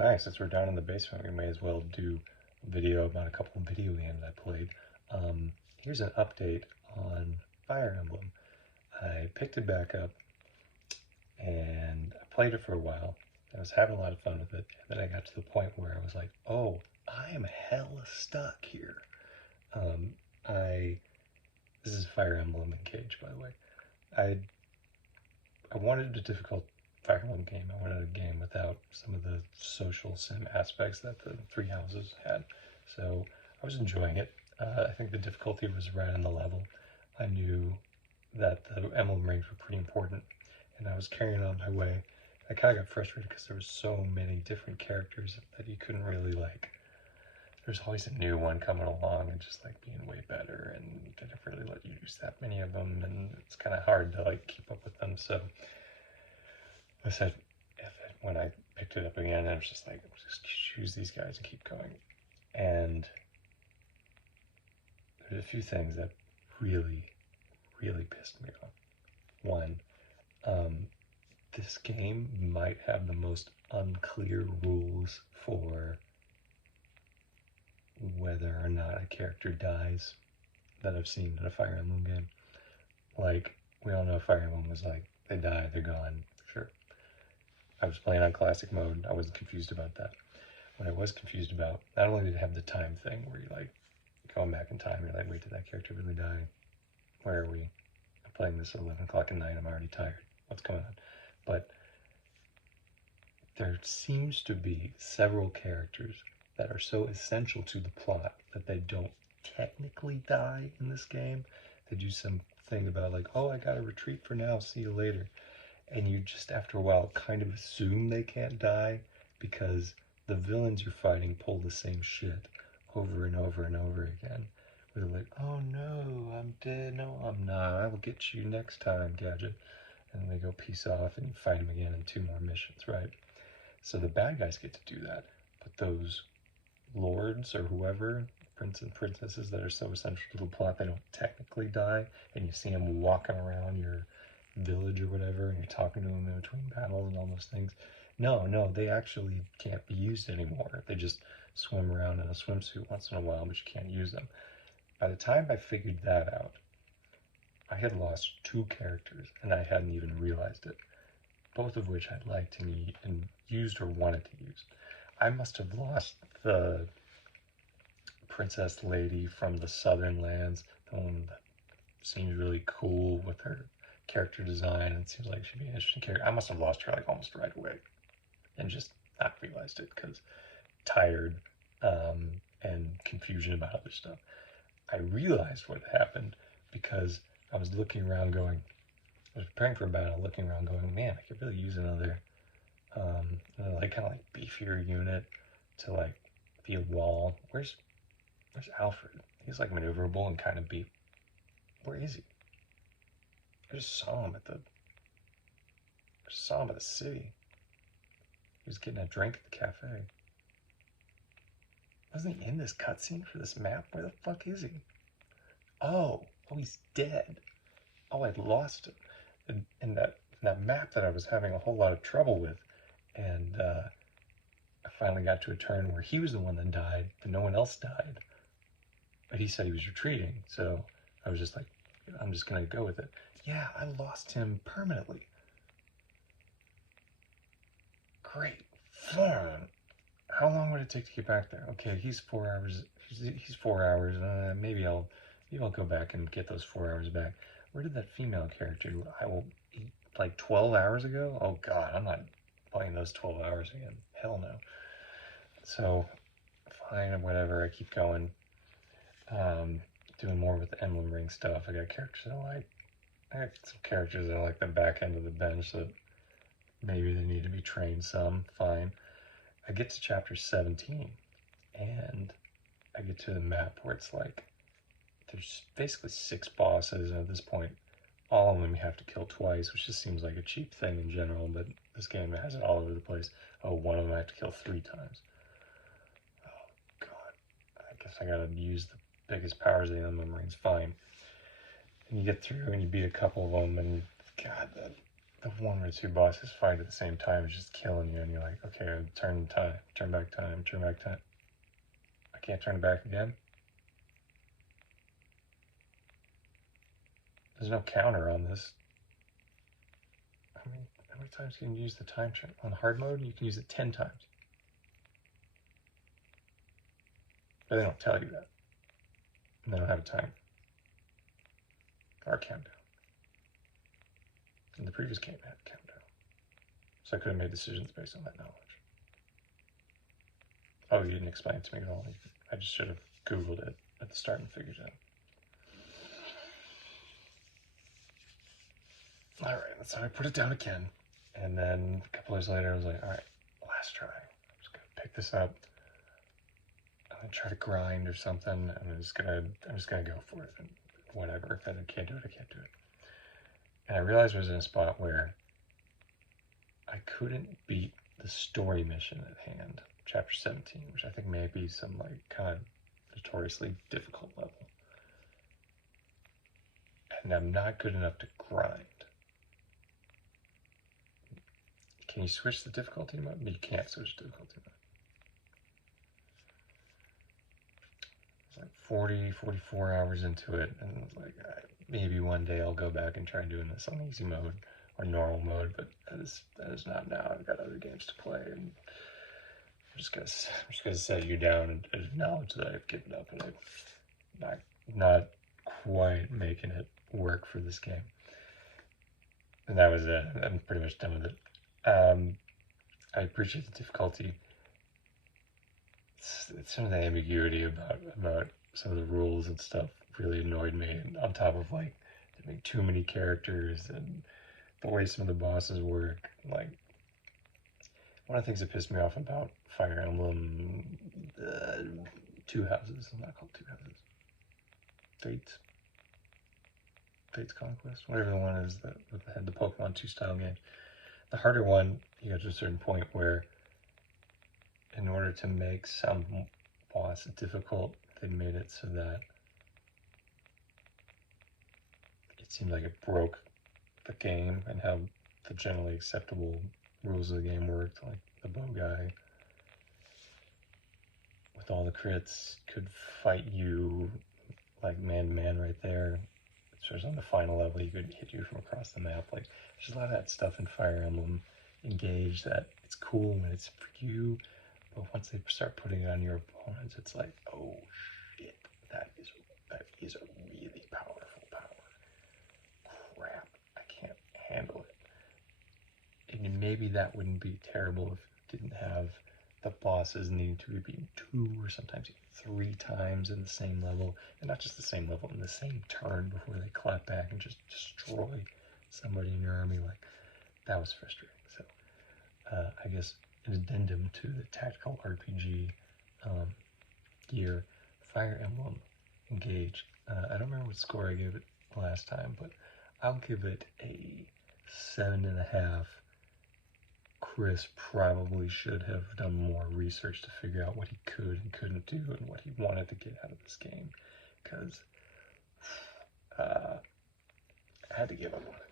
Alright, since we're down in the basement, we may as well do a video about a couple of video games I played. Here's an update on Fire Emblem. I picked it back up and I played it for a while. I was having a lot of fun with it. And then I got to the point where I was like, oh, I am hella stuck here. Um, I This is Fire Emblem Engage, by the way. I wanted a difficult Fire Emblem game. I wanted a game without some of the social sim aspects that the Three Houses had. So I was enjoying it. I think the difficulty was right on the level. I knew that the emblem rings were pretty important, and I was carrying on my way. I kind of got frustrated because there were so many different characters that you couldn't really like. There's always a new one coming along and just like being way better, and they didn't really let you use that many of them, and it's kind of hard to like keep up with them. So I said, when I picked it up again, I was just like, just choose these guys and keep going. And there's a few things that really, really pissed me off. One, this game might have the most unclear rules for whether or not a character dies that I've seen in a Fire Emblem game. Like, we all know Fire Emblem was like, they die, they're gone, sure. I was playing on classic mode, I wasn't confused about that. What I was confused about, not only did it have the time thing where you're like, going back in time, you're like, wait, did that character really die? Where are we? I'm playing this at 11 o'clock at night, I'm already tired. What's going on? But there seems to be several characters that are so essential to the plot that they don't technically die in this game. They do something about like, oh, I gotta retreat for now, see you later. And you just, after a while, kind of assume they can't die because the villains you're fighting pull the same shit over and over and over again. Where they're like, oh no, I'm dead. No, I'm not. I will get you next time, Gadget. And they go peace off and you fight them again in 2 more missions, right? So the bad guys get to do that. But those lords or whoever, prince and princesses that are so essential to the plot, they don't technically die. And you see them walking around your village or whatever, and you're talking to them in between battles and all those things. No, they actually can't be used anymore. They just swim around in a swimsuit once in a while, but you can't use them. By the time I figured that out, I had lost 2 characters, and I hadn't even realized it, both of which I'd liked and used or wanted to use. I must have lost the princess lady from the southern lands, the one that seems really cool with her character design and seems like she'd be an interesting character. I must have lost her like almost right away and just not realized it because tired and confusion about other stuff. I realized what happened because I was looking around going, I was preparing for a battle, looking around going, man, I could really use another like kind of like beefier unit to like be a wall. Where's Alfred? He's like maneuverable and kind of beef. Where is he? I just saw him at the city. He was getting a drink at the cafe. Wasn't he in this cutscene for this map? Where the fuck is he? Oh, he's dead. Oh, I'd lost him in that map that I was having a whole lot of trouble with, and I finally got to a turn where he was the one that died, but no one else died. But he said he was retreating, so I was just like, I'm just gonna go with it. Yeah, I lost him permanently. Great fun. How long would it take to get back there? Okay, he's 4 hours. He's 4 hours. Maybe I'll go back and get those 4 hours back. Where did that female character? I will eat like 12 hours ago. Oh God, I'm not playing those 12 hours again. Hell no. So fine, whatever. I keep going. Doing more with the emblem ring stuff. I got characters I like. I got some characters that I like the back end of the bench that maybe they need to be trained some. Fine. I get to chapter 17 and I get to the map where it's like there's basically 6 bosses, and at this point all of them you have to kill twice, which just seems like a cheap thing in general, but this game has it all over the place. Oh, one of them I have to kill 3 times. Oh God, I guess I gotta use the biggest powers of the emblem rings. Fine. And you get through and you beat a couple of them, and God, the one where two bosses fight at the same time is just killing you, and you're like, okay, turn time, turn back time, turn back time. I can't turn it back again. There's no counter on this. How many times can you use the time check? On hard mode, you can use it 10 times. But they don't tell you that. And they don't have a time or a countdown. And the previous game had a countdown. So I could have made decisions based on that knowledge. Oh, you didn't explain it to me at all. I just should have Googled it at the start and figured it out. Alright, so I put it down again. And then a couple days later, I was like, alright, last try. I'm just going to pick this up. I'm going to try to grind or something. I'm just gonna go for it. And whatever. If I can't do it, I can't do it. And I realized I was in a spot where I couldn't beat the story mission at hand, chapter 17, which I think may be some like kind of notoriously difficult level. And I'm not good enough to grind. Can you switch the difficulty mode? You can't switch the difficulty mode. It's like 40, 44 hours into it, and it's like, maybe one day I'll go back and try doing this on easy mode or normal mode, but that is not now. I've got other games to play, and I'm just gonna set you down and acknowledge that I've given up and I'm not quite making it work for this game. And that was it. I'm pretty much done with it. I appreciate the difficulty. Some of the ambiguity about some of the rules and stuff really annoyed me. And on top of like having too many characters and the way some of the bosses work, like one of the things that pissed me off about Fire Emblem Two Houses, I'm not called Two Houses, Fate's Conquest, whatever the one is that had the Pokemon 2 style game. The harder one, you get to a certain point where in order to make some boss difficult, they made it so that it seemed like it broke the game and how the generally acceptable rules of the game worked. Like the bow guy with all the crits could fight you like man to man right there. So on the final level, he could hit you from across the map. Like there's a lot of that stuff in Fire Emblem Engage that it's cool when it's for you, but once they start putting it on your opponents, it's like, oh shit, that is a really powerful power. Crap, I can't handle it. And maybe that wouldn't be terrible if it didn't have the bosses needing to be beaten 2 or sometimes even 3 times in the same level, and not just the same level, in the same turn before they clap back and just destroy somebody in your army. Like that was frustrating. So I guess an addendum to the tactical RPG gear, Fire Emblem Engage. I don't remember what score I gave it last time, but I'll give it a 7.5. Chris probably should have done more research to figure out what he could and couldn't do and what he wanted to get out of this game, because I had to give up on it.